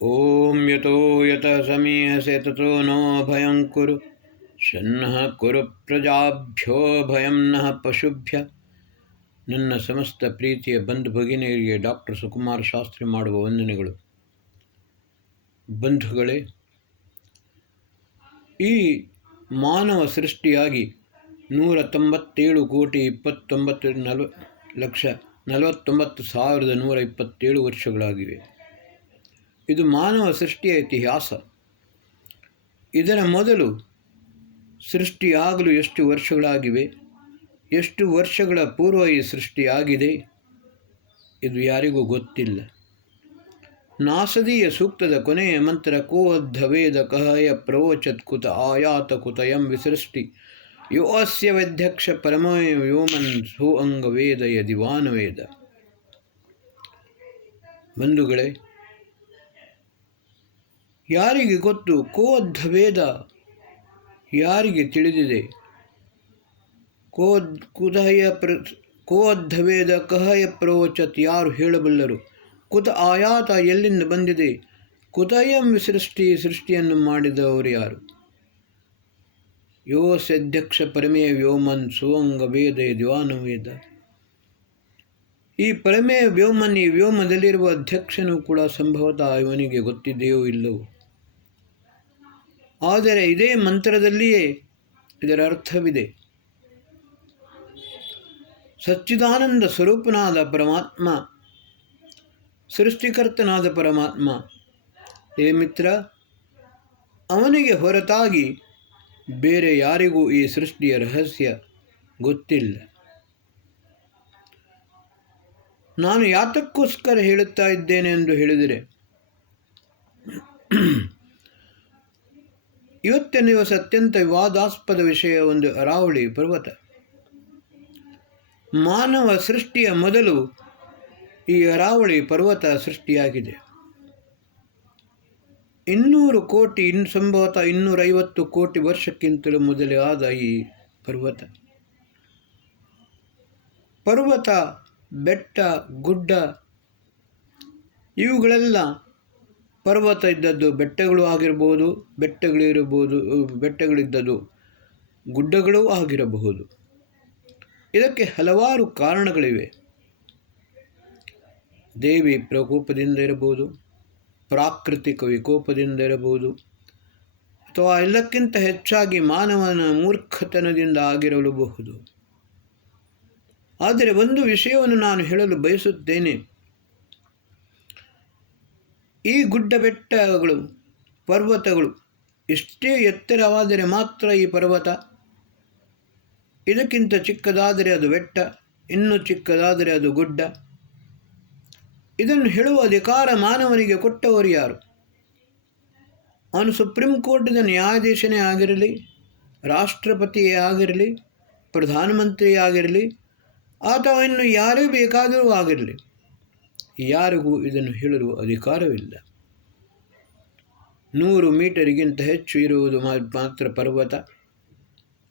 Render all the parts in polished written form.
ಓಂ ಯತೋ ಯತಃ ಸಮೀಹಸೆ ತತೋ ನೋ ಭಯಂ ಕುರು ಸನ್ನಃ ಕುರು ಪ್ರಜಾಭ್ಯೋ ಭಯಂ ನಃ ಪಶುಭ್ಯ. ನನ್ನ ಸಮಸ್ತ ಪ್ರೀತಿಯ ಬಂಧು ಭಗಿನಿಯರಿಗೆ ಡಾಕ್ಟರ್ ಸುಕುಮಾರ ಶಾಸ್ತ್ರಿ ಮಾಡುವ ವಂದನೆಗಳು. ಬಂಧುಗಳೇ, ಈ ಮಾನವ ಸೃಷ್ಟಿಯಾಗಿ 199,49,127 ವರ್ಷಗಳಾಗಿವೆ. ಇದು ಮಾನವ ಸೃಷ್ಟಿಯ ಇತಿಹಾಸ. ಇದರ ಮೊದಲು ಸೃಷ್ಟಿಯಾಗಲು ಎಷ್ಟು ವರ್ಷಗಳಾಗಿವೆ, ಎಷ್ಟು ವರ್ಷಗಳ ಪೂರ್ವ ಈ ಸೃಷ್ಟಿಯಾಗಿದೆ, ಇದು ಯಾರಿಗೂ ಗೊತ್ತಿಲ್ಲ. ನಾಸದೀಯ ಸೂಕ್ತದ ಕೊನೆಯ ಮಂತ್ರ ಕೋದ್ಧ ವೇದ ಕಹಯ ಪ್ರವೋಚತ್ ಕುತ ಆಯಾತ ಕುತಯಂ ವಿಸೃಷ್ಟಿ ಯೋ ಅಸ್ಯ ವೇದ್ಯಕ್ಷ ಪರಮಯ ವ್ಯೋಮನ್ ಸೋ ಅಂಗ ವೇದ ಯದಿವಾನ ವೇದ. ಬಂಧುಗಳೇ, ಯಾರಿಗೆ ಗೊತ್ತು ಕೋದ್ಧ ವೇದ? ಯಾರಿಗೆ ತಿಳಿದಿದೆ? ಕೋದ್ಧ ವೇದ ಕಹಯ ಪ್ರವೋಚತ್, ಯಾರು ಹೇಳಬಲ್ಲರು? ಕುತ ಆಯಾತ, ಎಲ್ಲಿಂದ ಬಂದಿದೆ? ಕುತಯಂ ವಿಸೃಷ್ಟಿ, ಸೃಷ್ಟಿಯನ್ನು ಮಾಡಿದವರು ಯಾರು? ಯೋ ಸದ್ಯಕ್ಷ ಪರಮೇಯ ವ್ಯೋಮನ್ ಸುವಂಗ ವೇದ ದಿವಾನ ವೇದ. ಈ ಪರಮೇಯ ವ್ಯೋಮನ್, ಈ ವ್ಯೋಮದಲ್ಲಿರುವ ಅಧ್ಯಕ್ಷನು ಕೂಡ ಸಂಭವತಃ ಇವನಿಗೆ ಗೊತ್ತಿದೆಯೋ ಇಲ್ಲವೋ. ಆದರೆ ಇದೇ ಮಂತ್ರದಲ್ಲಿಯೇ ಇದರ ಅರ್ಥವಿದೆ. ಸಚ್ಚಿದಾನಂದ ಸ್ವರೂಪನಾದ ಪರಮಾತ್ಮ, ಸೃಷ್ಟಿಕರ್ತನಾದ ಪರಮಾತ್ಮ, ಏ ಮಿತ್ರ, ಅವನಿಗೆ ಹೊರತಾಗಿ ಬೇರೆ ಯಾರಿಗೂ ಈ ಸೃಷ್ಟಿಯ ರಹಸ್ಯ ಗೊತ್ತಿಲ್ಲ. ನಾನು ಯಾತಕ್ಕೋಸ್ಕರ ಹೇಳುತ್ತಾ ಇದ್ದೇನೆ ಎಂದು ಹೇಳಿದರೆ, ಇವತ್ತಿನ ದಿವಸ ಅತ್ಯಂತ ವಿವಾದಾಸ್ಪದ ವಿಷಯ ಒಂದು ಅರಾವಳಿ ಪರ್ವತ. ಮಾನವ ಸೃಷ್ಟಿಯ ಮೊದಲು ಈ ಅರಾವಳಿ ಪರ್ವತ ಸೃಷ್ಟಿಯಾಗಿದೆ. 200 ಕೋಟಿ, ಸಂಭವತಃ 250 ಕೋಟಿ ವರ್ಷಕ್ಕಿಂತಲೂ ಮೊದಲೇ ಆದ ಈ ಪರ್ವತ, ಬೆಟ್ಟ, ಗುಡ್ಡ, ಇವುಗಳೆಲ್ಲ ಪರ್ವತ ಇದ್ದದ್ದು ಬೆಟ್ಟಗಳು ಆಗಿರಬಹುದು, ಬೆಟ್ಟಗಳಿದ್ದದ್ದು ಗುಡ್ಡಗಳೂ ಆಗಿರಬಹುದು. ಇದಕ್ಕೆ ಹಲವಾರು ಕಾರಣಗಳಿವೆ. ದೇವಿ ಪ್ರಕೋಪದಿಂದ ಇರಬಹುದು, ಪ್ರಾಕೃತಿಕ ವಿಕೋಪದಿಂದ ಇರಬಹುದು, ಅಥವಾ ಎಲ್ಲಕ್ಕಿಂತ ಹೆಚ್ಚಾಗಿ ಮಾನವನ ಮೂರ್ಖತನದಿಂದ ಆಗಿರಲೂಬಹುದು. ಆದರೆ ಒಂದು ವಿಷಯವನ್ನು ನಾನು ಹೇಳಲು ಬಯಸುತ್ತೇನೆ. ಈ ಗುಡ್ಡ ಬೆಟ್ಟಗಳು, ಪರ್ವತಗಳು ಎಷ್ಟೇ ಎತ್ತರವಾದರೆ ಮಾತ್ರ ಈ ಪರ್ವತ, ಇದಕ್ಕಿಂತ ಚಿಕ್ಕದಾದರೆ ಅದು ಬೆಟ್ಟ, ಇನ್ನೂ ಚಿಕ್ಕದಾದರೆ ಅದು ಗುಡ್ಡ. ಇದನ್ನು ಹೇಳುವ ಅಧಿಕಾರ ಮಾನವನಿಗೆ ಕೊಟ್ಟವರು ಯಾರು? ಅವನು ಸುಪ್ರೀಂ ಕೋರ್ಟಿನ ನ್ಯಾಯಾಧೀಶನೇ ಆಗಿರಲಿ, ರಾಷ್ಟ್ರಪತಿಯೇ ಆಗಿರಲಿ, ಪ್ರಧಾನಮಂತ್ರಿಯೇ ಆಗಿರಲಿ, ಅಥವಾ ಇನ್ನು ಯಾರೇ ಬೇಕಾದರೂ ಆಗಿರಲಿ, ಯಾರಿಗೂ ಇದನ್ನು ಹೇಳಲು ಅಧಿಕಾರವಿಲ್ಲ. 100 ಮೀಟರಿಗಿಂತ ಹೆಚ್ಚು ಇರುವುದು ಮಾತ್ರ ಪರ್ವತ,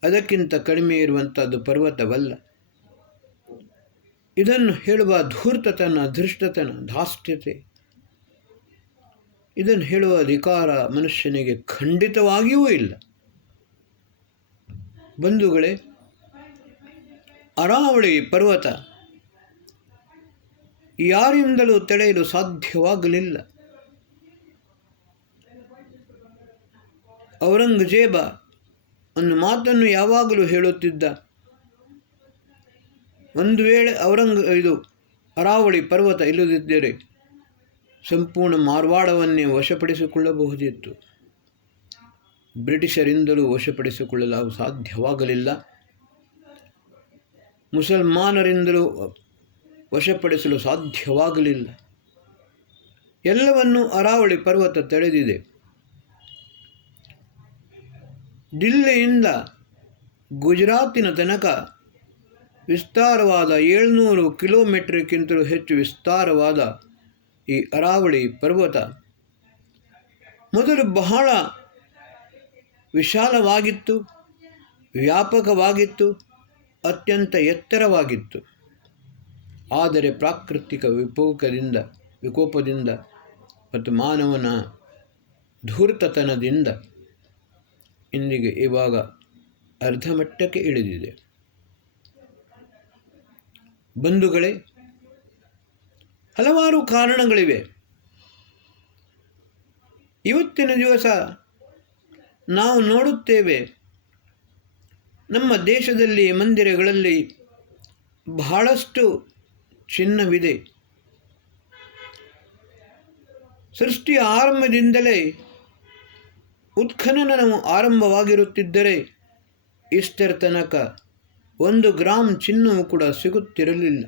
ಅದಕ್ಕಿಂತ ಕಡಿಮೆ ಇರುವಂಥದ್ದು ಪರ್ವತವಲ್ಲ. ಇದನ್ನು ಹೇಳುವ ಧೂರ್ತತನ, ಧೃಷ್ಟತನ, ಧಾಷ್ಟ್ಯತೆ, ಇದನ್ನು ಹೇಳುವ ಅಧಿಕಾರ ಮನುಷ್ಯನಿಗೆ ಖಂಡಿತವಾಗಿಯೂ ಇಲ್ಲ. ಬಂಧುಗಳೇ, ಅರಾವಳಿ ಪರ್ವತ ಯಾರಿಂದಲೂ ತಡೆಯಲು ಸಾಧ್ಯವಾಗಲಿಲ್ಲ. ಔರಂಗಜೇಬ ಒಂದು ಮಾತನ್ನು ಯಾವಾಗಲೂ ಹೇಳುತ್ತಿದ್ದ, ಒಂದು ವೇಳೆ ಅರಾವಳಿ ಪರ್ವತ ಇಲ್ಲದಿದ್ದರೆ ಸಂಪೂರ್ಣ ಮಾರ್ವಾಡವನ್ನೇ ವಶಪಡಿಸಿಕೊಳ್ಳಬಹುದಿತ್ತು. ಬ್ರಿಟಿಷರಿಂದಲೂ ವಶಪಡಿಸಿಕೊಳ್ಳಲು ಸಾಧ್ಯವಾಗಲಿಲ್ಲ, ಮುಸಲ್ಮಾನರಿಂದಲೂ ವಶಪಡಿಸಲು ಸಾಧ್ಯವಾಗಲಿಲ್ಲ. ಎಲ್ಲವನ್ನೂ ಅರಾವಳಿ ಪರ್ವತ ತಡೆದಿದೆ. ದಿಲ್ಲಿಯಿಂದ ಗುಜರಾತಿನ ತನಕ ವಿಸ್ತಾರವಾದ 700 ಕಿಲೋಮೀಟರ್ಗಿಂತಲೂ ಹೆಚ್ಚು ವಿಸ್ತಾರವಾದ ಈ ಅರಾವಳಿ ಪರ್ವತ ಮೊದಲು ಬಹಳ ವಿಶಾಲವಾಗಿತ್ತು, ವ್ಯಾಪಕವಾಗಿತ್ತು, ಅತ್ಯಂತ ಎತ್ತರವಾಗಿತ್ತು. ಆದರೆ ಪ್ರಾಕೃತಿಕ ವಿಕೋಪದಿಂದ ಮತ್ತು ಮಾನವನ ಧೂರ್ತತನದಿಂದ ಇಂದಿಗೆ ಇವಾಗ ಅರ್ಧಮಟ್ಟಕ್ಕೆ ಇಳಿದಿದೆ. ಬಂಧುಗಳೇ, ಹಲವಾರು ಕಾರಣಗಳಿವೆ. ಇವತ್ತಿನ ದಿವಸ ನಾವು ನೋಡುತ್ತೇವೆ, ನಮ್ಮ ದೇಶದಲ್ಲಿ ಮಂದಿರಗಳಲ್ಲಿ ಬಹಳಷ್ಟು ಚಿನ್ನವಿದೆ. ಸೃಷ್ಟಿಯ ಆರಂಭದಿಂದಲೇ ಉತ್ಖನನವು ಆರಂಭವಾಗಿರುತ್ತಿದ್ದರೆ ಇಷ್ಟರ ತನಕ 1 ಗ್ರಾಂ ಚಿನ್ನವೂ ಕೂಡ ಸಿಗುತ್ತಿರಲಿಲ್ಲ.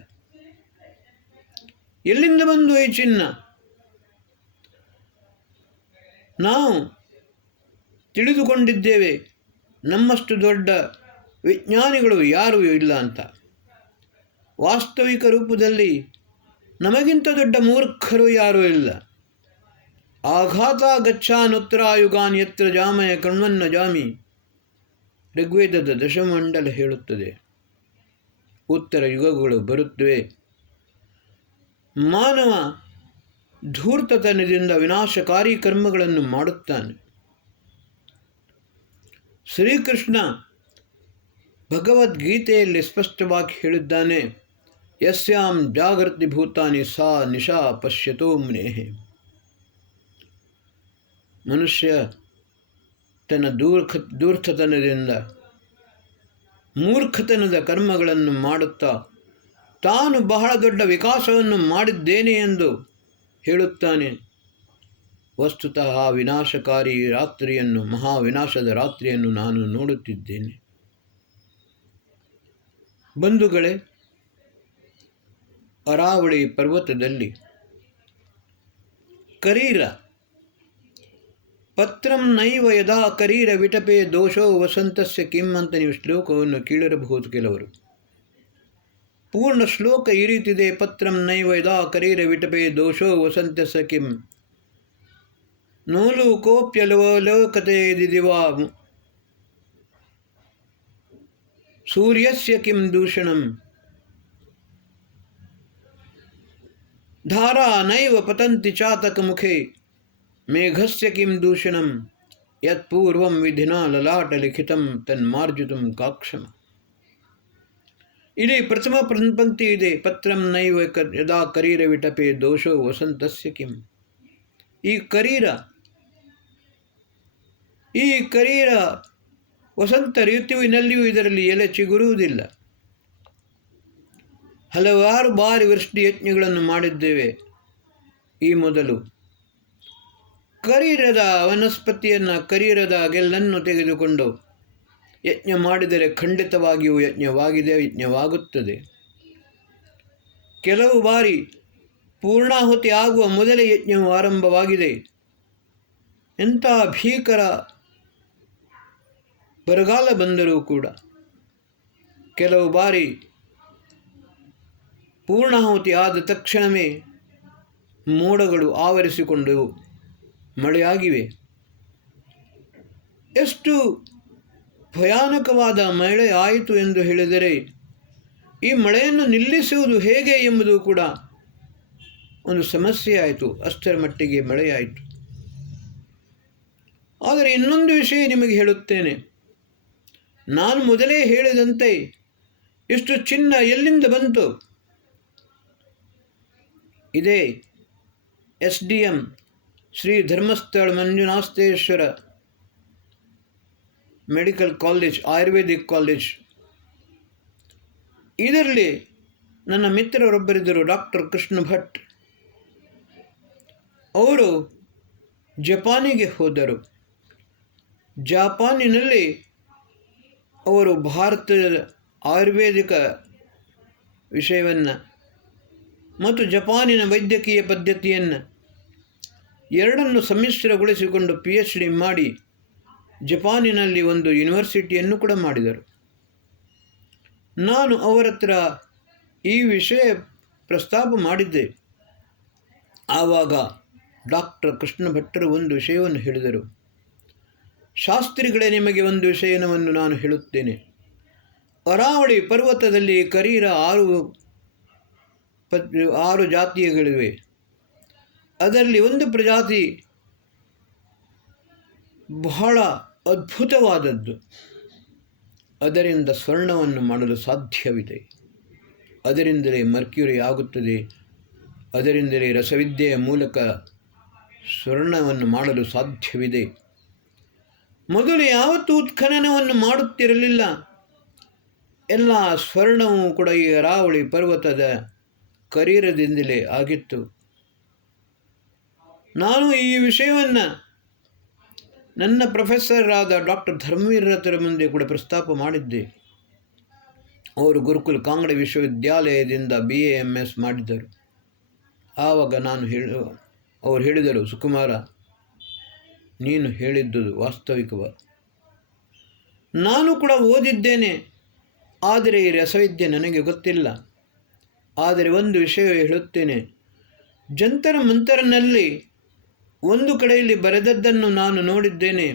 ಎಲ್ಲಿಂದ ಬಂದು ಈ ಚಿನ್ನ? ನಾವು ತಿಳಿದುಕೊಂಡಿದ್ದೇವೆ ನಮ್ಮಷ್ಟು ದೊಡ್ಡ ವಿಜ್ಞಾನಿಗಳು ಯಾರೂ ಇಲ್ಲ ಅಂತ. ವಾಸ್ತವಿಕ ರೂಪದಲ್ಲಿ ನಮಗಿಂತ ದೊಡ್ಡ ಮೂರ್ಖರು ಯಾರೂ ಇಲ್ಲ. ಆಘಾತ ಗಚ್ಛಾನುತ್ತರಾಯುಗಾನ್ ಯತ್ರ ಜಾಮಯ ಕಣ್ವನ್ನ ಜಾಮಿ, ಋಗ್ವೇದದ ದಶಮಂಡಲ ಹೇಳುತ್ತದೆ. ಉತ್ತರ ಯುಗಗಳು ಬರುತ್ತವೆ. ಮಾನವ ಧೂರ್ತತನದಿಂದ ವಿನಾಶಕಾರಿ ಕರ್ಮಗಳನ್ನು ಮಾಡುತ್ತಾನೆ. ಶ್ರೀಕೃಷ್ಣ ಭಗವದ್ಗೀತೆಯಲ್ಲಿ ಸ್ಪಷ್ಟವಾಗಿ ಹೇಳಿದ್ದಾನೆ, ಯಸ್ಯಾಂ ಜಾಗೃತಿ ಭೂತಾನಿ ಸಾ ನಿಶಾ ಪಶ್ಯತೋ ಮುನೇಃ. ಮನುಷ್ಯ ತನ್ನ ಧೂರ್ತತನದಿಂದ ಮೂರ್ಖತನದ ಕರ್ಮಗಳನ್ನು ಮಾಡುತ್ತಾ ತಾನು ಬಹಳ ದೊಡ್ಡ ವಿಕಾಸವನ್ನು ಮಾಡಿದ್ದೇನೆ ಎಂದು ಹೇಳುತ್ತಾನೆ. ವಸ್ತುತಃ ವಿನಾಶಕಾರಿ ರಾತ್ರಿಯನ್ನು, ಮಹಾವಿನಾಶದ ರಾತ್ರಿಯನ್ನು ನಾನು ನೋಡುತ್ತಿದ್ದೇನೆ. ಬಂಧುಗಳೇ, ಅರಾವಳಿ ಪರ್ವತದಲ್ಲಿ ಕರೀರ ಪತ್ರಂ ನೈವ ಯದಾ ಕರೀರ ವಿಟಪೆ ದೋಷೋ ವಸಂತಸ್ಯ ಕಿಂ ಅಂತ ನೀವು ಶ್ಲೋಕವನ್ನು ಕೇಳಿರಬಹುದು ಕೆಲವರು. ಪೂರ್ಣ ಶ್ಲೋಕ ಈ ರೀತಿದೆ, ಪತ್ರಂ ನೈವ ಯದಾ ಕರೀರ ವಿಟಪೆ ದೋಷೋ ವಸಂತಸ್ಯ ಕಿಂ ನೋಲೋಕೋಪ್ಯಲೋಕತೆ ದಿವಾ ಸೂರ್ಯಸ್ಯ ಕಿಂ ದೂಷಣಂ ಧಾರಾ ನೈವ ಪತಂತಿ ಚಾತಕ ಮುಖೆ ಮೇಘಸ್ಯ ಕಿಂ ದೂಷಣಂ ಯತ್ಪೂರ್ವಂ ವಿಧಿನಾ ಲಲಾಟ ಲಿಖಿತಂ ತನ್ಮಾರ್ಜಿತಂ ಕಾಕ್ಷಮ. ಇಲ್ಲಿ ಪ್ರಥಮ ಪಂಕ್ತಿ ಇದೆ, ಪತ್ರಂ ನೈವ ಯದಾ ಕರೀರ ವಿಟಪೆ ದೋಷೋ ವಸಂತಸ್ಯ ಕಿಂ. ಈ ಕರೀರ ವಸಂತ ಋತುವಿನಲ್ಲಿಯೂ ಇದರಲ್ಲಿ ಎಲೆ ಚಿಗುರುವುದಿಲ್ಲ. ಹಲವಾರು ಬಾರಿ ವೃಷ್ಟಿ ಯಜ್ಞಗಳನ್ನು ಮಾಡಿದ್ದೇವೆ. ಈ ಮೊದಲು ಕರೀರದ ವನಸ್ಪತಿಯನ್ನು, ಕರೀರದ ಗೆಲ್ಲನ್ನು ತೆಗೆದುಕೊಂಡು ಯಜ್ಞ ಮಾಡಿದರೆ ಖಂಡಿತವಾಗಿಯೂ ಯಜ್ಞವಾಗಿದೆ, ಯಜ್ಞವಾಗುತ್ತದೆ. ಕೆಲವು ಬಾರಿ ಪೂರ್ಣಾಹುತಿ ಆಗುವ ಮೊದಲೇ ಯಜ್ಞವು ಆರಂಭವಾಗಿದೆ. ಎಂಥ ಭೀಕರ ಬರಗಾಲ ಬಂದರೂ ಕೂಡ ಕೆಲವು ಬಾರಿ ಪೂರ್ಣಾಹುತಿ ಆದ ತಕ್ಷಣವೇ ಮೋಡಗಳು ಆವರಿಸಿಕೊಂಡು ಮಳೆಯಾಗಿವೆ. ಎಷ್ಟು ಭಯಾನಕವಾದ ಮಳೆ ಆಯಿತು ಎಂದು ಹೇಳಿದರೆ, ಈ ಮಳೆಯನ್ನು ನಿಲ್ಲಿಸುವುದು ಹೇಗೆ ಎಂಬುದು ಕೂಡ ಒಂದು ಸಮಸ್ಯೆ ಆಯಿತು. ಅಷ್ಟರ ಮಟ್ಟಿಗೆ ಮಳೆಯಾಯಿತು. ಆದರೆ ಇನ್ನೊಂದು ವಿಷಯ ನಿಮಗೆ ಹೇಳುತ್ತೇನೆ. ನಾನು ಮೊದಲೇ ಹೇಳಿದಂತೆ ಇಷ್ಟು ಚಿನ್ನ ಎಲ್ಲಿಂದ ಬಂತು? ಇದೇ SDM Shri Dharmasthala Manjunatheshwara medical college, Ayurvedic college. ಇದರಲ್ಲಿ ನನ್ನ ಮಿತ್ರರೊಬ್ಬರಿದ್ದರು, ಡಾಕ್ಟರ್ ಕೃಷ್ಣ ಭಟ್. ಅವರು ಜಪಾನಿಗೆ ಹೋದರು. ಜಪಾನಿನಲ್ಲಿ ಅವರು ಭಾರತದ ಆಯುರ್ವೇದಿಕ ವಿಷಯವನ್ನು ಮತ್ತು ಜಪಾನಿನ ವೈದ್ಯಕೀಯ ಪದ್ಧತಿಯನ್ನು ಎರಡನ್ನು ಸಮ್ಮಿಶ್ರಗೊಳಿಸಿಕೊಂಡು PhD ಮಾಡಿ ಜಪಾನಿನಲ್ಲಿ ಒಂದು ಯೂನಿವರ್ಸಿಟಿಯನ್ನು ಕೂಡ ಮಾಡಿದರು. ನಾನು ಅವರ ಹತ್ರ ಈ ವಿಷಯ ಪ್ರಸ್ತಾಪ ಮಾಡಿದ್ದೆ. ಆವಾಗ ಡಾಕ್ಟರ್ ಕೃಷ್ಣ ಭಟ್ಟರು ಒಂದು ವಿಷಯವನ್ನು ಹೇಳಿದರು. ಶಾಸ್ತ್ರಿಗಳೇ, ನಿಮಗೆ ಒಂದು ವಿಷಯವನ್ನು ನಾನು ಹೇಳುತ್ತೇನೆ. ಅರಾವಳಿ ಪರ್ವತದಲ್ಲಿ ಕರೀರ 6 ಜಾತಿಗಳಿವೆ. ಅದರಲ್ಲಿ ಒಂದು ಪ್ರಜಾತಿ ಬಹಳ ಅದ್ಭುತವಾದದ್ದು. ಅದರಿಂದ ಸ್ವರ್ಣವನ್ನು ಮಾಡಲು ಸಾಧ್ಯವಿದೆ. ಅದರಿಂದಲೇ ಮರ್ಕ್ಯುರಿ ಆಗುತ್ತದೆ. ಅದರಿಂದಲೇ ರಸವಿದ್ಯೆಯ ಮೂಲಕ ಸ್ವರ್ಣವನ್ನು ಮಾಡಲು ಸಾಧ್ಯವಿದೆ. ಮೊದಲು ಯಾವತ್ತೂ ಉತ್ಖನನವನ್ನು ಮಾಡುತ್ತಿರಲಿಲ್ಲ. ಎಲ್ಲ ಸ್ವರ್ಣವೂ ಕೂಡ ಈ ಅರಾವಳಿ ಪರ್ವತದ ಕರೀರದಿಂದಲೇ ಆಗಿತ್ತು. ನಾನು ಈ ವಿಷಯವನ್ನು ನನ್ನ ಪ್ರೊಫೆಸರ್ ಆದ ಡಾಕ್ಟರ್ ಧರ್ಮವೀರರ ಮುಂದೆ ಕೂಡ ಪ್ರಸ್ತಾಪ ಮಾಡಿದ್ದೆ. ಅವರು ಗುರುಕುಲ್ ಕಾಂಗ್ಡೆ ವಿಶ್ವವಿದ್ಯಾಲಯದಿಂದ BA-MS ಮಾಡಿದ್ದರು. ಆವಾಗ ಅವರು ಹೇಳಿದರು, ಸುಕುಮಾರ, ನೀನು ಹೇಳಿದ್ದು ವಾಸ್ತವಿಕವಾದ. ನಾನು ಕೂಡ ಓದಿದ್ದೇನೆ, ಆದರೆ ಈ ರಸವಿದ್ಯೆ ನನಗೆ ಗೊತ್ತಿಲ್ಲ. ಆದರೆ ಒಂದು ವಿಷಯ ಹೇಳುತ್ತೇನೆ. ಜಂತರ ಮಂತರನಲ್ಲಿ ಒಂದು ಕಡೆಯಲ್ಲಿ ಬರೆದದ್ದನ್ನು ನಾನು ನೋಡಿದ್ದೇನೆ.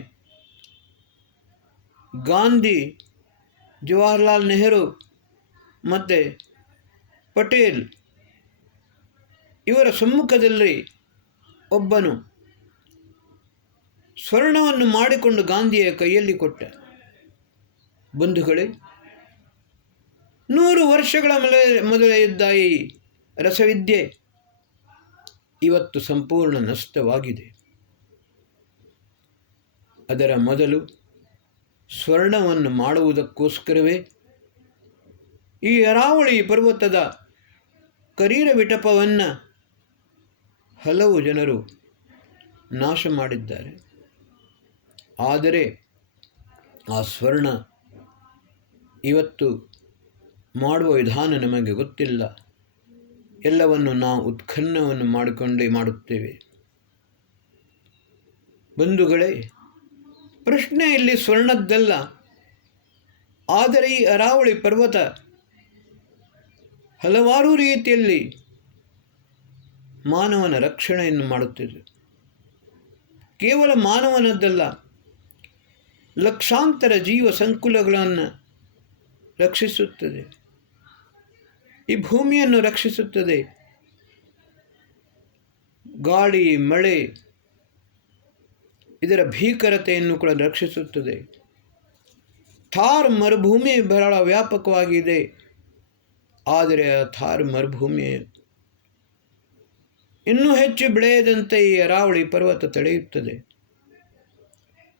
ಗಾಂಧಿ, ಜವಾಹರ್ಲಾಲ್ ನೆಹರು ಮತ್ತು ಪಟೇಲ್ ಇವರ ಸಮ್ಮುಖದಲ್ಲಿ ಒಬ್ಬನು ಸ್ವರ್ಣವನ್ನು ಮಾಡಿಕೊಂಡು ಗಾಂಧಿಯ ಕೈಯಲ್ಲಿ ಕೊಟ್ಟ. ಬಂಧುಗಳೇ, 100 ವರ್ಷಗಳ ಮೊದಲೇ ಇದ್ದ ಈ ರಸವಿದ್ಯೆ ಇವತ್ತು ಸಂಪೂರ್ಣ ನಷ್ಟವಾಗಿದೆ. ಅದರ ಮೊದಲು ಸ್ವರ್ಣವನ್ನು ಮಾಡುವುದಕ್ಕೋಸ್ಕರವೇ ಈ ಅರಾವಳಿ ಪರ್ವತದ ಕರೀರ ವಿಟಪವನ್ನು ಹಲವು ಜನರು ನಾಶ ಮಾಡಿದ್ದಾರೆ. ಆದರೆ ಆ ಸ್ವರ್ಣ ಇವತ್ತು ಮಾಡುವ ವಿಧಾನ ನಮಗೆ ಗೊತ್ತಿಲ್ಲ. ಎಲ್ಲವನ್ನು ನಾವು ಉತ್ಖನನವನ್ನು ಮಾಡಿಕೊಂಡೇ ಮಾಡುತ್ತೇವೆ. ಬಂಧುಗಳೇ, ಪ್ರಶ್ನೆ ಇಲ್ಲಿ ಸ್ವರ್ಣದ್ದಲ್ಲ. ಆದರೆ ಈ ಅರಾವಳಿ ಪರ್ವತ ಹಲವಾರು ರೀತಿಯಲ್ಲಿ ಮಾನವನ ರಕ್ಷಣೆಯನ್ನು ಮಾಡುತ್ತಿದೆ. ಕೇವಲ ಮಾನವನದ್ದಲ್ಲ, ಲಕ್ಷಾಂತರ ಜೀವ ಸಂಕುಲಗಳನ್ನು ರಕ್ಷಿಸುತ್ತದೆ. ಈ ಭೂಮಿಯನ್ನು ರಕ್ಷಿಸುತ್ತದೆ. ಗಾಳಿ, ಮಳೆ ಇದರ ಭೀಕರತೆಯನ್ನು ಕೂಡ ರಕ್ಷಿಸುತ್ತದೆ. ಥಾರ್ ಮರುಭೂಮಿ ಬಹಳ ವ್ಯಾಪಕವಾಗಿದೆ. ಆದರೆ ಆ ಥಾರ್ ಮರುಭೂಮಿ ಇನ್ನೂ ಹೆಚ್ಚು ಬೆಳೆಯದಂತೆ ಈ ಅರಾವಳಿ ಪರ್ವತ ತಡೆಯುತ್ತದೆ.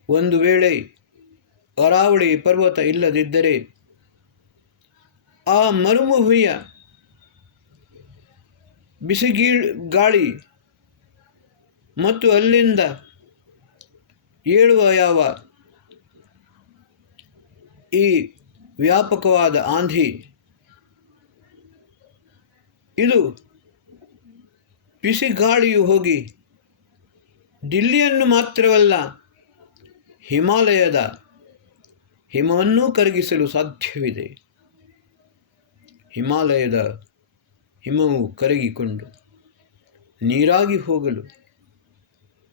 ಒಂದು ವೇಳೆ ಅರಾವಳಿ ಪರ್ವತ ಇಲ್ಲದಿದ್ದರೆ ಆ ಮರುಭೂಮಿಯ ಗಾಳಿ ಮತ್ತು ಅಲ್ಲಿಂದ ಏಳುವ ಈ ವ್ಯಾಪಕವಾದ ಆಂಧಿ ಇದು ಬಿಸಿಗಾಳಿಯು ಹೋಗಿ ದಿಲ್ಲಿಯನ್ನು ಮಾತ್ರವಲ್ಲ, ಹಿಮಾಲಯದ ಹಿಮವನ್ನೂ ಕರಗಿಸಲು ಸಾಧ್ಯವಿದೆ. ಹಿಮಾಲಯದ ಹಿಮವು ಕರಗಿಕೊಂಡು ನೀರಾಗಿ ಹೋಗಲು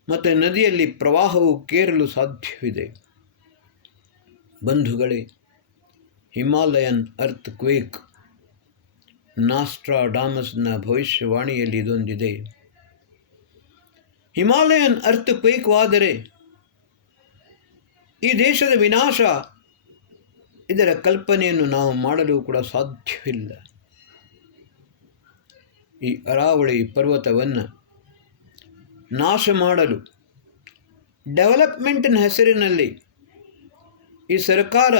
ಮತ್ತು ನದಿಯಲ್ಲಿ ಪ್ರವಾಹವು ಕೇರಲು ಸಾಧ್ಯವಿದೆ. ಬಂಧುಗಳೇ, ಹಿಮಾಲಯನ್ ಅರ್ತ್ ಕ್ವೇಕ್ ನಾಸ್ಟ್ರಾಡಾಮಸ್ನ ಭವಿಷ್ಯವಾಣಿಯಲ್ಲಿ ಇದೊಂದಿದೆ. ಹಿಮಾಲಯನ್ ಅರ್ತ್ ಕ್ವೇಕ್ವಾದರೆ ಈ ದೇಶದ ವಿನಾಶ, ಇದರ ಕಲ್ಪನೆಯನ್ನು ನಾವು ಮಾಡಲು ಕೂಡ ಸಾಧ್ಯವಿಲ್ಲ. ಈ ಅರಾವಳಿ ಪರ್ವತವನ್ನು ನಾಶ ಮಾಡಲು ಡೆವಲಪ್ಮೆಂಟಿನ ಹೆಸರಿನಲ್ಲಿ ಈ ಸರ್ಕಾರ,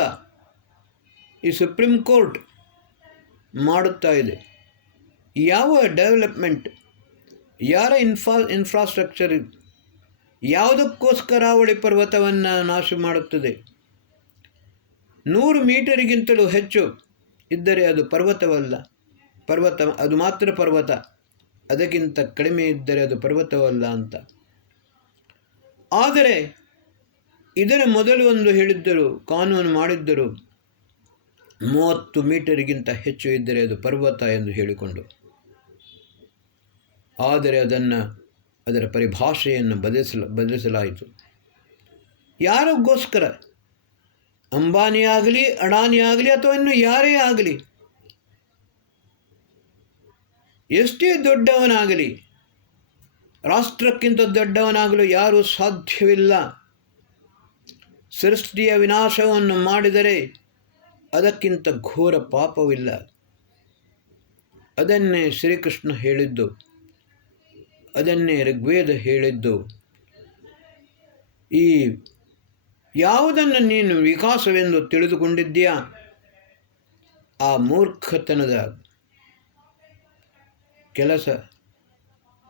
ಈ ಸುಪ್ರೀಂ ಕೋರ್ಟ್ ಮಾಡುತ್ತಾ ಇದೆ. ಯಾವ ಡೆವಲಪ್ಮೆಂಟ್, ಯಾರ ಇನ್ಫ್ರಾಸ್ಟ್ರಕ್ಚರ್, ಯಾವುದಕ್ಕೋಸ್ಕರ ಅರಾವಳಿ ಪರ್ವತವನ್ನು ನಾಶ ಮಾಡುತ್ತದೆ? 100 ಮೀಟರಿಗಿಂತಲೂ ಹೆಚ್ಚು ಇದ್ದರೆ ಅದು ಪರ್ವತವಲ್ಲ. ಅದು ಮಾತ್ರ ಪರ್ವತ. ಅದಕ್ಕಿಂತ ಕಡಿಮೆ ಇದ್ದರೆ ಅದು ಪರ್ವತವಲ್ಲ ಅಂತ. ಆದರೆ ಇದರ ಮೊದಲು ಒಂದು ಹೇಳಿದ್ದರು, ಕಾನೂನು ಮಾಡಿದ್ದರು, 30 ಮೀಟರಿಗಿಂತ ಹೆಚ್ಚು ಇದ್ದರೆ ಅದು ಪರ್ವತ ಎಂದು ಹೇಳಿಕೊಂಡು. ಆದರೆ ಅದರ ಪರಿಭಾಷೆಯನ್ನು ಬದಲಿಸಲಾಯಿತು. ಯಾರಿಗೋಸ್ಕರ? ಅಂಬಾನಿಯಾಗಲಿ, ಅಡಾನಿಯಾಗಲಿ, ಅಥವಾ ಇನ್ನು ಯಾರೇ ಆಗಲಿ, ಎಷ್ಟೇ ದೊಡ್ಡವನಾಗಲಿ, ರಾಷ್ಟ್ರಕ್ಕಿಂತ ದೊಡ್ಡವನಾಗಲು ಯಾರೂ ಸಾಧ್ಯವಿಲ್ಲ. ಸೃಷ್ಟಿಯ ವಿನಾಶವನ್ನು ಮಾಡಿದರೆ ಅದಕ್ಕಿಂತ ಘೋರ ಪಾಪವಿಲ್ಲ. ಅದನ್ನೇ ಶ್ರೀಕೃಷ್ಣ ಹೇಳಿದ್ದು, ಅದನ್ನೇ ಋಗ್ವೇದ ಹೇಳಿದ್ದು. ಈ ಯಾವುದನ್ನು ನೀನು ವಿಕಾಸವೆಂದು ತಿಳಿದುಕೊಂಡಿದ್ದೀಯಾ, ಆ ಮೂರ್ಖತನದ ಕೆಲಸ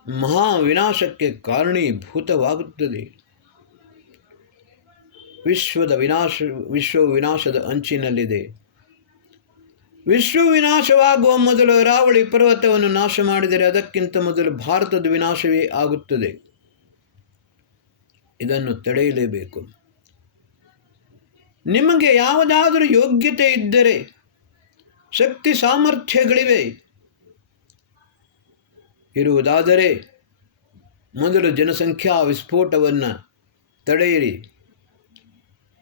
ಮಹಾ ವಿನಾಶಕ್ಕೆ ಕಾರಣೀಭೂತವಾಗುತ್ತದೆ. ವಿಶ್ವವು ವಿನಾಶದ ಅಂಚಿನಲ್ಲಿದೆ. ವಿಶ್ವ ವಿನಾಶವಾಗುವ ಮೊದಲು ಅರಾವಳಿ ಪರ್ವತವನ್ನು ನಾಶ ಮಾಡಿದರೆ ಅದಕ್ಕಿಂತ ಮೊದಲು ಭಾರತದ ವಿನಾಶವೇ ಆಗುತ್ತದೆ. ಇದನ್ನು ತಡೆಯಲೇಬೇಕು. ನಿಮಗೆ ಯಾವುದಾದರೂ ಯೋಗ್ಯತೆ ಇದ್ದರೆ, ಶಕ್ತಿ ಸಾಮರ್ಥ್ಯಗಳಿವೆ ಇರುವುದಾದರೆ ಮೊದಲು ಜನಸಂಖ್ಯಾ ವಿಸ್ಫೋಟವನ್ನು ತಡೆಯಿರಿ.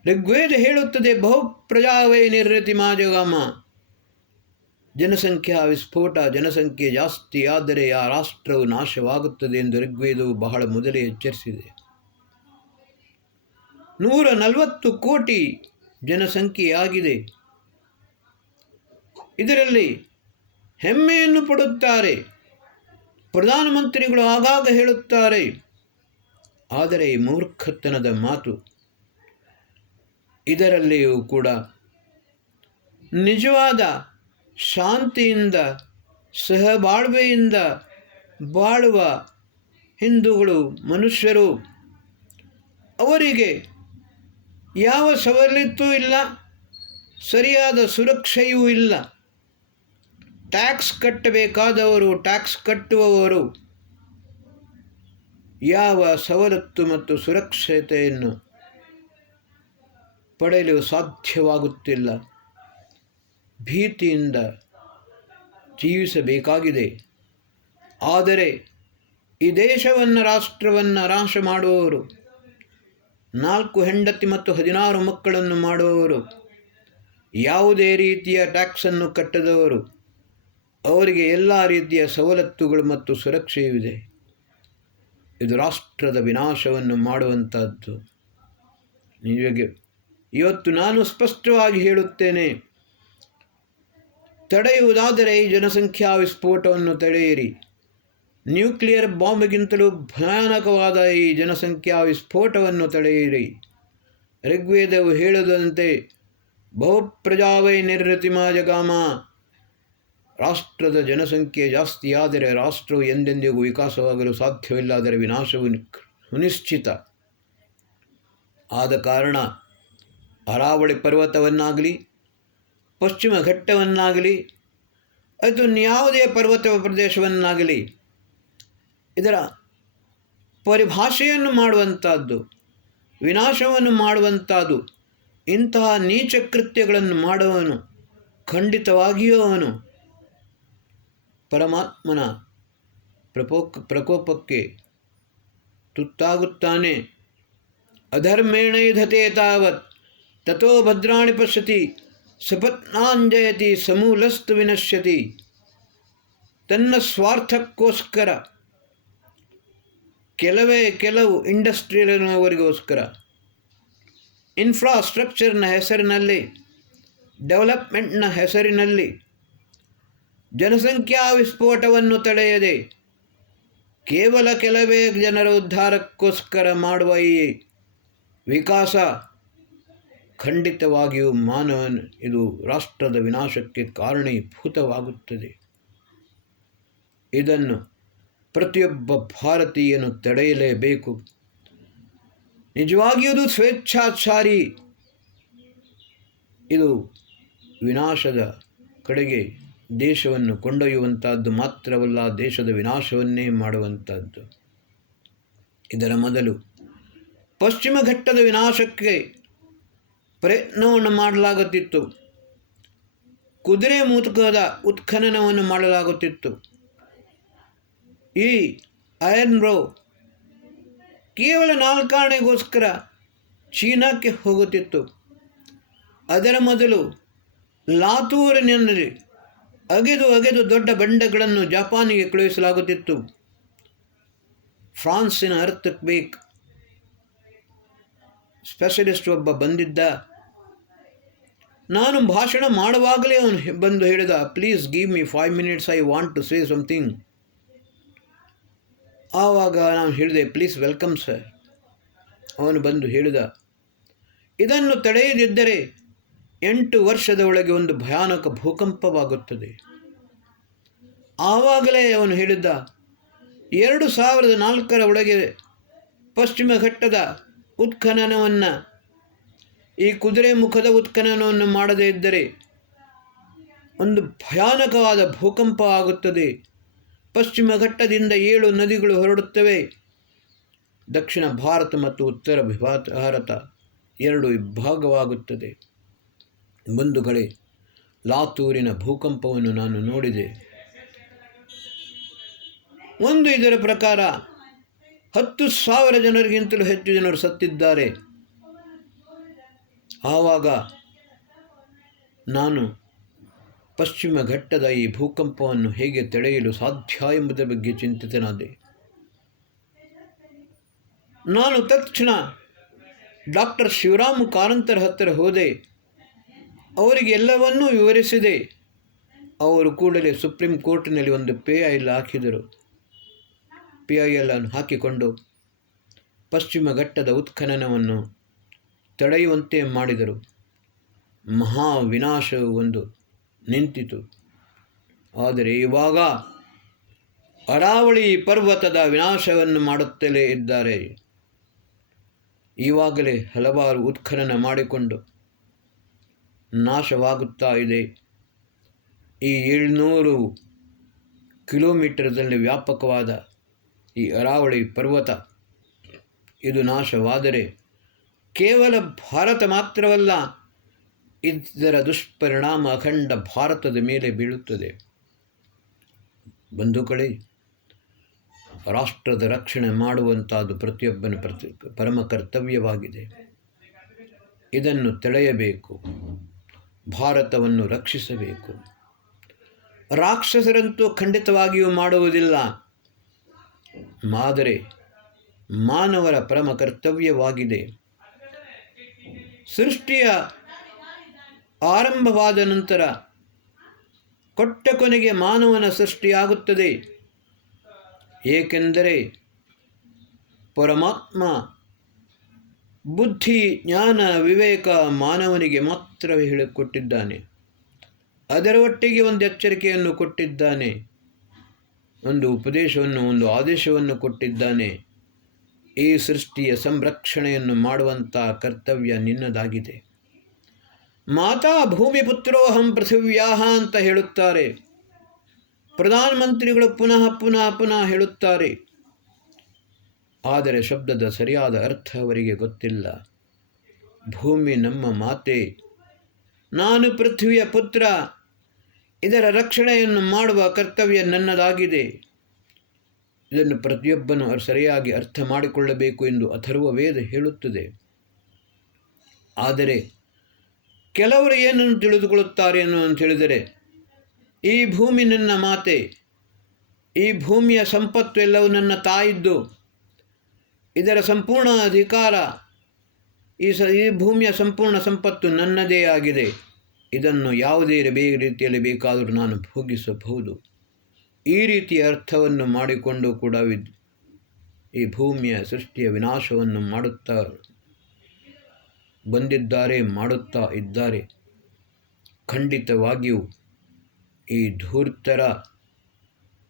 ಋಗ್ವೇದ ಹೇಳುತ್ತದೆ, ಬಹುಪ್ರಜಾವೈ ನಿರ್ರತಿಮಾಜಗಾಮ. ಜನಸಂಖ್ಯಾ ವಿಸ್ಫೋಟ, ಜನಸಂಖ್ಯೆ ಜಾಸ್ತಿ ಆದರೆ ಆ ರಾಷ್ಟ್ರವು ನಾಶವಾಗುತ್ತದೆ ಎಂದು ಋಗ್ವೇದವು ಬಹಳ ಮೊದಲೇ ಎಚ್ಚರಿಸಿದೆ. 140 ಕೋಟಿ ಜನಸಂಖ್ಯೆಯಾಗಿದೆ. ಇದರಲ್ಲಿ ಹೆಮ್ಮೆಯನ್ನು ಪಡುತ್ತಾರೆ. ಪ್ರಧಾನಮಂತ್ರಿಗಳು ಆಗಾಗ ಹೇಳುತ್ತಾರೆ. ಆದರೆ ಈ ಮೂರ್ಖತನದ ಮಾತು. ಇದರಲ್ಲಿಯೂ ಕೂಡ ನಿಜವಾದ ಶಾಂತಿಯಿಂದ ಸಹಬಾಳ್ವೆಯಿಂದ ಬಾಳುವ ಹಿಂದೂಗಳು, ಮನುಷ್ಯರು, ಅವರಿಗೆ ಯಾವ ಸವಲತ್ತೂ ಇಲ್ಲ, ಸರಿಯಾದ ಸುರಕ್ಷೆಯೂ ಇಲ್ಲ. ಟ್ಯಾಕ್ಸ್ ಕಟ್ಟಬೇಕಾದವರು, ಟ್ಯಾಕ್ಸ್ ಕಟ್ಟುವವರು ಯಾವ ಸವಲತ್ತು ಮತ್ತು ಸುರಕ್ಷತೆಯನ್ನು ಪಡೆಯಲು ಸಾಧ್ಯವಾಗುತ್ತಿಲ್ಲ. ಭೀತಿಯಿಂದ ಜೀವಿಸಬೇಕಾಗಿದೆ. ಆದರೆ ಈ ದೇಶವನ್ನು, ರಾಷ್ಟ್ರವನ್ನು ನಾಶ ಮಾಡುವವರು, 4 ಹೆಂಡತಿ ಮತ್ತು 16 ಮಕ್ಕಳನ್ನು ಮಾಡುವವರು, ಯಾವುದೇ ರೀತಿಯ ಟ್ಯಾಕ್ಸನ್ನು ಕಟ್ಟದವರು, ಅವರಿಗೆ ಎಲ್ಲ ರೀತಿಯ ಸವಲತ್ತುಗಳು ಮತ್ತು ಸುರಕ್ಷೆಯಿದೆ. ಇದು ರಾಷ್ಟ್ರದ ವಿನಾಶವನ್ನು ಮಾಡುವಂಥದ್ದು. ನಿಮಗೆ ಇವತ್ತು ನಾನು ಸ್ಪಷ್ಟವಾಗಿ ಹೇಳುತ್ತೇನೆ, ತಡೆಯುವುದಾದರೆ ಈ ಜನಸಂಖ್ಯಾ ವಿಸ್ಫೋಟವನ್ನು ತಡೆಯಿರಿ. ನ್ಯೂಕ್ಲಿಯರ್ ಬಾಂಬ್ಗಿಂತಲೂ ಭಯಾನಕವಾದ ಈ ಜನಸಂಖ್ಯಾ ವಿಸ್ಫೋಟವನ್ನು ತಡೆಯಿರಿ. ಋಗ್ವೇದವು ಹೇಳುವಂತೆ ಬಹುಪ್ರಜಾವೈ ನಿರ್ರತಿಮಾ ಜಗಾಮ. ರಾಷ್ಟ್ರದ ಜನಸಂಖ್ಯೆ ಜಾಸ್ತಿಯಾದರೆ ರಾಷ್ಟ್ರವು ಎಂದೆಂದಿಗೂ ವಿಕಾಸವಾಗಲು ಸಾಧ್ಯವಿಲ್ಲ, ಅದರ ವಿನಾಶವು ಸುನಿಶ್ಚಿತ. ಆದ ಕಾರಣ ಅರಾವಳಿ ಪರ್ವತವನ್ನಾಗಲಿ, ಪಶ್ಚಿಮ ಘಟ್ಟವನ್ನಾಗಲಿ, ಅದು ಯಾವುದೇ ಪರ್ವತ ಪ್ರದೇಶವನ್ನಾಗಲಿ ಇದರ ಪರಿಭಾಷೆಯನ್ನು ಮಾಡುವಂಥದ್ದು, ವಿನಾಶವನ್ನು ಮಾಡುವಂಥದ್ದು. ಇಂತಹ ನೀಚ ಕೃತ್ಯಗಳನ್ನು ಮಾಡುವವನು ಖಂಡಿತವಾಗಿಯೂ ಅವನು ಪರಮಾತ್ಮನ ಪ್ರಕೋಪಕ್ಕೆ ತುತ್ತಾಗುತ್ತಾನೆ. ಅಧರ್ಮೇಣ ಯುಧತೆ ತಾವತ್ ತಥೋ ಭದ್ರಾಣಿ ಪಶ್ಯತಿ ಸಪತ್ನಾಂಜಯತಿ ಸಮೂಲಸ್ತು ವಿನಶ್ಯತಿ. ತನ್ನ ಸ್ವಾರ್ಥಕ್ಕೋಸ್ಕರ, ಕೆಲವು ಇಂಡಸ್ಟ್ರಿಯಲ್ನವರಿಗೋಸ್ಕರ, ಇನ್ಫ್ರಾಸ್ಟ್ರಕ್ಚರ್ನ ಹೆಸರಿನಲ್ಲಿ, ಡೆವಲಪ್ಮೆಂಟ್ನ ಹೆಸರಿನಲ್ಲಿ ಜನಸಂಖ್ಯಾ ವಿಸ್ಫೋಟವನ್ನು ತಡೆಯದೆ ಕೇವಲ ಕೆಲವೇ ಜನರ ಉದ್ಧಾರಕ್ಕೋಸ್ಕರ ಮಾಡುವ ಈ ವಿಕಾಸ ಖಂಡಿತವಾಗಿಯೂ ಇದು ರಾಷ್ಟ್ರದ ವಿನಾಶಕ್ಕೆ ಕಾರಣೀಭೂತವಾಗುತ್ತದೆ. ಇದನ್ನು ಪ್ರತಿಯೊಬ್ಬ ಭಾರತೀಯನು ತಡೆಯಲೇಬೇಕು. ನಿಜವಾಗಿಯೂ ಸ್ವೇಚ್ಛಾಚಾರಿ. ಇದು ವಿನಾಶದ ಕಡೆಗೆ ದೇಶವನ್ನು ಕೊಂಡೊಯ್ಯುವಂಥದ್ದು ಮಾತ್ರವಲ್ಲ, ದೇಶದ ವಿನಾಶವನ್ನೇ ಮಾಡುವಂಥದ್ದು. ಇದರ ಮೊದಲು ಪಶ್ಚಿಮ ಘಟ್ಟದ ವಿನಾಶಕ್ಕೆ ಪ್ರಯತ್ನವನ್ನು ಮಾಡಲಾಗುತ್ತಿತ್ತು. ಕುದುರೆ ಮೂಲಕದ ಉತ್ಖನನವನ್ನು ಮಾಡಲಾಗುತ್ತಿತ್ತು. ಈ ಐರನ್ ರೋ ಕೇವಲ 4 ಆಣೆಗೋಸ್ಕರ ಚೀನಾಕ್ಕೆ ಹೋಗುತ್ತಿತ್ತು. ಅದರ ಮೊದಲು ಲಾತೂರಿನಲ್ಲಿ ಅಗೆದು ದೊಡ್ಡ ಬಂಡೆಗಳನ್ನು ಜಪಾನಿಗೆ ಕಳುಹಿಸಲಾಗುತ್ತಿತ್ತು. ಫ್ರಾನ್ಸಿನ ಅರ್ಥಕ್ವೇಕ್ ಸ್ಪೆಷಲಿಸ್ಟ್ ಒಬ್ಬ ಬಂದಿದ್ದ. ನಾನು ಭಾಷಣ ಮಾಡುವಾಗಲೇ ಅವನು ಬಂದು ಹೇಳಿದ, please give me 5 minutes, I want to say something. ಆವಾಗ ನಾನು ಹೇಳಿದೆ, ಪ್ಲೀಸ್ ವೆಲ್ಕಮ್ ಸರ್. ಅವನು ಬಂದು ಹೇಳಿದ, ಇದನ್ನು ತಡೆಯದಿದ್ದರೆ 8 ವರ್ಷದ ಒಳಗೆ ಒಂದು ಭಯಾನಕ ಭೂಕಂಪವಾಗುತ್ತದೆ. ಆವಾಗಲೇ ಅವನು ಹೇಳಿದ್ದ, 2004ರ ಒಳಗೆ ಪಶ್ಚಿಮ ಘಟ್ಟದ ಉತ್ಖನನವನ್ನು, ಈ ಕುದುರೆ ಮುಖದ ಉತ್ಖನನವನ್ನು ಮಾಡದೇ ಇದ್ದರೆ ಒಂದು ಭಯಾನಕವಾದ ಭೂಕಂಪ ಆಗುತ್ತದೆ. ಪಶ್ಚಿಮ ಘಟ್ಟದಿಂದ 7 ನದಿಗಳು ಹೊರಡುತ್ತವೆ. ದಕ್ಷಿಣ ಭಾರತ ಮತ್ತು ಉತ್ತರ ಭಾರತ 2 ವಿಭಾಗವಾಗುತ್ತದೆ. ಬಂಧುಗಳೇ, ಲಾತೂರಿನ ಭೂಕಂಪವನ್ನು ನಾನು ನೋಡಿದೆ. ಇದರ ಪ್ರಕಾರ 10,000 ಜನರಿಗಿಂತಲೂ ಹೆಚ್ಚು ಜನರು ಸತ್ತಿದ್ದಾರೆ. ಆವಾಗ ನಾನು ಪಶ್ಚಿಮ ಘಟ್ಟದ ಈ ಭೂಕಂಪವನ್ನು ಹೇಗೆ ತಡೆಯಲು ಸಾಧ್ಯ ಎಂಬುದರ ಬಗ್ಗೆ ಚಿಂತಿತನಾದೆ. ನಾನು ತಕ್ಷಣ ಡಾಕ್ಟರ್ ಶಿವರಾಮ್ ಕಾರಂತರ ಹತ್ತಿರ ಹೋದೆ. ಅವರಿಗೆ ಎಲ್ಲವನ್ನೂ ವಿವರಿಸಿದೆ. ಅವರು ಕೂಡಲೇ ಸುಪ್ರೀಂ ಕೋರ್ಟಿನಲ್ಲಿ ಒಂದು PIL ಹಾಕಿದರು. PIL ಅನ್ನು ಹಾಕಿಕೊಂಡು ಪಶ್ಚಿಮ ಘಟ್ಟದ ಉತ್ಖನನವನ್ನು ತಡೆಯುವಂತೆ ಮಾಡಿದರು. ಮಹಾ ವಿನಾಶವು ಒಂದು ನಿಂತಿತು. ಆದರೆ ಇವಾಗ ಅರಾವಳಿ ಪರ್ವತದ ವಿನಾಶವನ್ನು ಮಾಡುತ್ತಲೇ ಇದ್ದಾರೆ. ಈವಾಗಲೇ ಹಲವಾರು ಉತ್ಖನನ ಮಾಡಿಕೊಂಡು ನಾಶವಾಗುತ್ತಾ ಇದೆ. ಈ 700 ಕಿಲೋಮೀಟರ್ದಲ್ಲಿ ವ್ಯಾಪಕವಾದ ಈ ಅರಾವಳಿ ಪರ್ವತ ಇದು ನಾಶವಾದರೆ ಕೇವಲ ಭಾರತ ಮಾತ್ರವಲ್ಲ, ಇದರ ದುಷ್ಪರಿಣಾಮ ಅಖಂಡ ಭಾರತದ ಮೇಲೆ ಬೀಳುತ್ತದೆ. ಬಂಧುಗಳೇ, ರಾಷ್ಟ್ರದ ರಕ್ಷಣೆ ಮಾಡುವಂಥದ್ದು ಪ್ರತಿಯೊಬ್ಬನ ಪರಮ ಕರ್ತವ್ಯವಾಗಿದೆ. ಇದನ್ನು ತಡೆಯಬೇಕು. ಭಾರತವನ್ನು ರಕ್ಷಿಸಬೇಕು. ರಾಕ್ಷಸರಂತೂ ಖಂಡಿತವಾಗಿಯೂ ಮಾಡುವುದಿಲ್ಲ. ಆದರೆ ಮಾನವರ ಪರಮ ಕರ್ತವ್ಯವಾಗಿದೆ. ಸೃಷ್ಟಿಯ ಆರಂಭವಾದ ನಂತರ ಕೊಟ್ಟ ಕೊನೆಗೆ ಮಾನವನ ಸೃಷ್ಟಿಯಾಗುತ್ತದೆ. ಏಕೆಂದರೆ ಪರಮಾತ್ಮ ಬುದ್ಧಿ, ಜ್ಞಾನ, ವಿವೇಕ ಮಾನವನಿಗೆ ಮಾತ್ರವೇ ಹೇಳಿಕೊಟ್ಟಿದ್ದಾನೆ. ಅದರ ಒಟ್ಟಿಗೆ ಒಂದು ಎಚ್ಚರಿಕೆಯನ್ನು ಕೊಟ್ಟಿದ್ದಾನೆ, ಒಂದು ಉಪದೇಶವನ್ನು, ಒಂದು ಆದೇಶವನ್ನು ಕೊಟ್ಟಿದ್ದಾನೆ. ಈ ಸೃಷ್ಟಿಯ ಸಂರಕ್ಷಣೆಯನ್ನು ಮಾಡುವಂಥ ಕರ್ತವ್ಯ ನಿನ್ನದಾಗಿದೆ. ಮಾತಾ ಭೂಮಿ ಪುತ್ರೋಹಂ ಪೃಥಿವ್ಯಾಹ ಅಂತ ಹೇಳುತ್ತಾರೆ. ಪ್ರಧಾನಮಂತ್ರಿಗಳು ಪುನಃ ಪುನಃ ಪುನಃ ಹೇಳುತ್ತಾರೆ. ಆದರೆ ಶಬ್ದದ ಸರಿಯಾದ ಅರ್ಥ ಅವರಿಗೆ ಗೊತ್ತಿಲ್ಲ. ಭೂಮಿ ನಮ್ಮ ಮಾತೆ, ನಾನು ಪೃಥ್ವಿಯ ಪುತ್ರ, ಇದರ ರಕ್ಷಣೆಯನ್ನು ಮಾಡುವ ಕರ್ತವ್ಯ ನನ್ನದಾಗಿದೆ. ಇದನ್ನು ಪ್ರತಿಯೊಬ್ಬನು ಸರಿಯಾಗಿ ಅರ್ಥ ಮಾಡಿಕೊಳ್ಳಬೇಕು ಎಂದು ಅಥರ್ವ ವೇದ ಹೇಳುತ್ತದೆ. ಆದರೆ ಕೆಲವರು ಏನನ್ನು ತಿಳಿದುಕೊಳ್ಳುತ್ತಾರೆ ಅಂತ ಹೇಳಿದರೆ, ಈ ಭೂಮಿ ನನ್ನ ಮಾತೆ, ಈ ಭೂಮಿಯ ಸಂಪತ್ತು ಎಲ್ಲವೂ ನನ್ನ ತಾಯಿದ್ದು, ಇದರ ಸಂಪೂರ್ಣ ಅಧಿಕಾರ, ಈ ಭೂಮಿಯ ಸಂಪೂರ್ಣ ಸಂಪತ್ತು ನನ್ನದೇ ಆಗಿದೆ. ಇದನ್ನು ಯಾವುದೇ ರೀತಿಯಲ್ಲಿ ಬೇಕಾದರೂ ನಾನು ಭೋಗಿಸಬಹುದು. ಈ ರೀತಿಯ ಅರ್ಥವನ್ನು ಮಾಡಿಕೊಂಡು ಕೂಡ ಈ ಭೂಮಿಯ ಸೃಷ್ಟಿಯ ವಿನಾಶವನ್ನು ಮಾಡುತ್ತಾ ಬಂದಿದ್ದಾರೆ, ಮಾಡುತ್ತಾ ಇದ್ದಾರೆ. ಖಂಡಿತವಾಗಿಯೂ ಈ ಧೂರ್ತರ,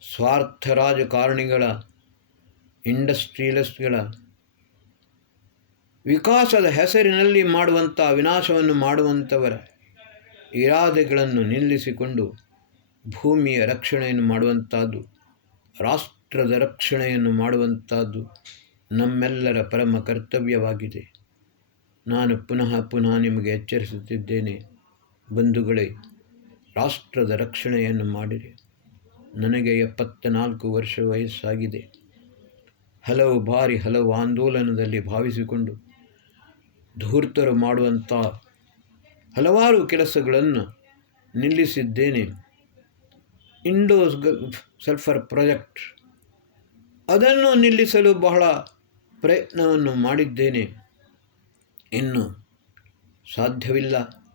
ಸ್ವಾರ್ಥ ರಾಜಕಾರಣಿಗಳ, ಇಂಡಸ್ಟ್ರಿಯಲಿಸ್ಟ್ಗಳ ವಿಕಾಸದ ಹೆಸರಿನಲ್ಲಿ ಮಾಡುವಂಥ ವಿನಾಶವನ್ನು ಮಾಡುವಂಥವರ ಇರಾದೆಗಳನ್ನು ನಿಲ್ಲಿಸಿಕೊಂಡು ಭೂಮಿಯ ರಕ್ಷಣೆಯನ್ನು ಮಾಡುವಂಥದ್ದು, ರಾಷ್ಟ್ರದ ರಕ್ಷಣೆಯನ್ನು ಮಾಡುವಂಥದ್ದು ನಮ್ಮೆಲ್ಲರ ಪರಮ ಕರ್ತವ್ಯವಾಗಿದೆ. ನಾನು ಪುನಃ ಪುನಃ ನಿಮಗೆ ಎಚ್ಚರಿಸುತ್ತಿದ್ದೇನೆ, ಬಂಧುಗಳೇ, ರಾಷ್ಟ್ರದ ರಕ್ಷಣೆಯನ್ನು ಮಾಡಿರಿ. ನನಗೆ 74 ವರ್ಷ ವಯಸ್ಸಾಗಿದೆ. ಹಲವು ಬಾರಿ ಹಲವು ಆಂದೋಲನದಲ್ಲಿ ಭಾವಿಸಿಕೊಂಡು ಧೂರ್ತರು ಮಾಡುವಂಥ ಹಲವಾರು ಕೆಲಸಗಳನ್ನು ನಿಲ್ಲಿಸಿದ್ದೇನೆ. ಇಂಡೋ ಸಲ್ಫರ್ ಪ್ರಾಜೆಕ್ಟ್ ಅದನ್ನು ನಿಲ್ಲಿಸಲು ಬಹಳ ಪ್ರಯತ್ನವನ್ನು ಮಾಡಿದ್ದೇನೆ. ಇನ್ನು ಸಾಧ್ಯವಿಲ್ಲ.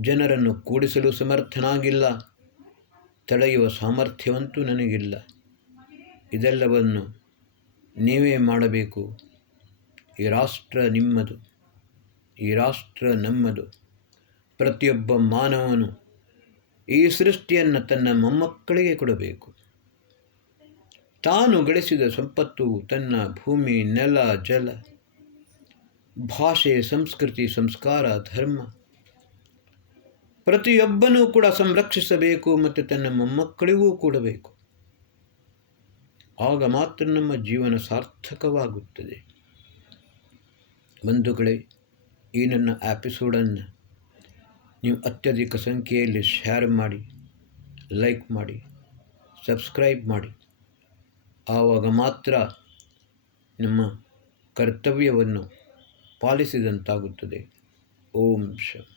ಜನರನ್ನು ಕೂಡಿಸಲು ಸಮರ್ಥನಾಗಿಲ್ಲ. ತಡೆಯುವ ಸಾಮರ್ಥ್ಯವಂತೂ ನನಗಿಲ್ಲ. ಇದೆಲ್ಲವನ್ನು ನೀವೇ ಮಾಡಬೇಕು. ಈ ರಾಷ್ಟ್ರ ನಿಮ್ಮದು, ಈ ರಾಷ್ಟ್ರ ನಮ್ಮದು. ಪ್ರತಿಯೊಬ್ಬ ಮಾನವನು ಈ ಸೃಷ್ಟಿಯನ್ನು ತನ್ನ ಮೊಮ್ಮಕ್ಕಳಿಗೆ ಕೊಡಬೇಕು. ತಾನು ಗಳಿಸಿದ ಸಂಪತ್ತು ತನ್ನ ಭೂಮಿ, ನೆಲ, ಜಲ, ಭಾಷೆ, ಸಂಸ್ಕೃತಿ, ಸಂಸ್ಕಾರ, ಧರ್ಮ ಪ್ರತಿಯೊಬ್ಬನೂ ಕೂಡ ಸಂರಕ್ಷಿಸಬೇಕು ಮತ್ತು ತನ್ನ ಮೊಮ್ಮಕ್ಕಳಿಗೂ ಕೊಡಬೇಕು. ಆಗ ಮಾತ್ರ ನಮ್ಮ ಜೀವನ ಸಾರ್ಥಕವಾಗುತ್ತದೆ. ಬಂಧುಗಳೇ, ಈ ನನ್ನ ಎಪಿಸೋಡನ್ನು ನೀವು ಅತ್ಯಧಿಕ ಸಂಖ್ಯೆಯಲ್ಲಿ ಶೇರ್ ಮಾಡಿ, ಲೈಕ್ ಮಾಡಿ, ಸಬ್ಸ್ಕ್ರೈಬ್ ಮಾಡಿ. ಆವಾಗ ಮಾತ್ರ ನಮ್ಮ ಕರ್ತವ್ಯವನ್ನು ಪಾಲಿಸಿದಂತಾಗುತ್ತದೆ. ಓಂ ಶಾಂತಿ.